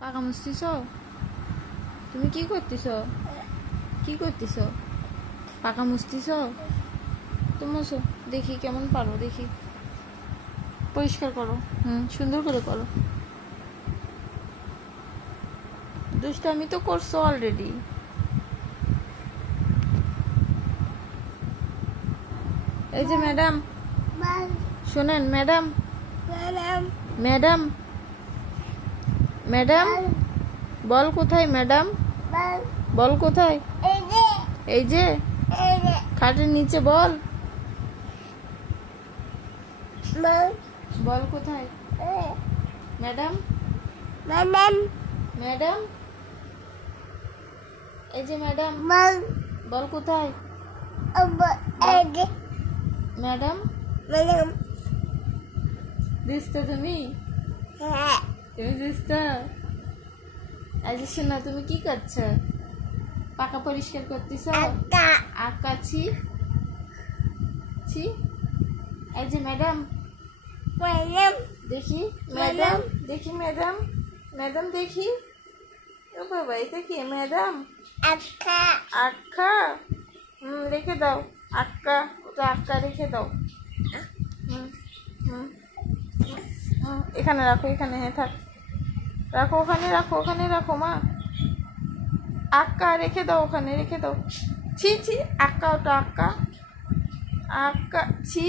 পাকা মুছতিছ? তুমি কি করতেছ? কি করতেছ? পাকা মুছতিছ? তো মুছো দেখি কেমন পারো, দেখি পরিষ্কার করো। সুন্দর করে করো। দুষ্টামি তো করছো অলরেডি। এই যে ম্যাডাম, শোনেন ম্যাডাম, ম্যাডাম, ম্যাডাম, বল কোথায় ম্যাডাম? বল কোথায়? এই যে খাটের নিচে বল। বল কোথায় ম্যাডাম? ম্যাডাম, ম্যাডাম, এই যে ম্যাডাম, বল কোথায় ম্যাডাম? ম্যাডাম দিস্তা তুমি? তুমি দিস্তা? আচ্ছা শোনা, তুমি কি করছো? পাকা পরিষ্কার করতেছ? আকা ছি ছি। এই যে ম্যাডাম, দেখি ম্যাডাম, দেখি ম্যাডাম, ম্যাডাম দেখি। ও বাবা, এটা কি ম্যাডাম? আক্কা। আক্কা? রেখে দাও আক্কা, ওটা আক্কা রেখে দাও। এখানে রাখো, এখানে। হ্যাঁ থাক, রাখো ওখানে, রাখো ওখানে, রাখো মা। আক্কা রেখে দাও, ওখানে রেখে দাও। ছি ছি, আক্কা, ওটা আক্কা, আক্কা ছি।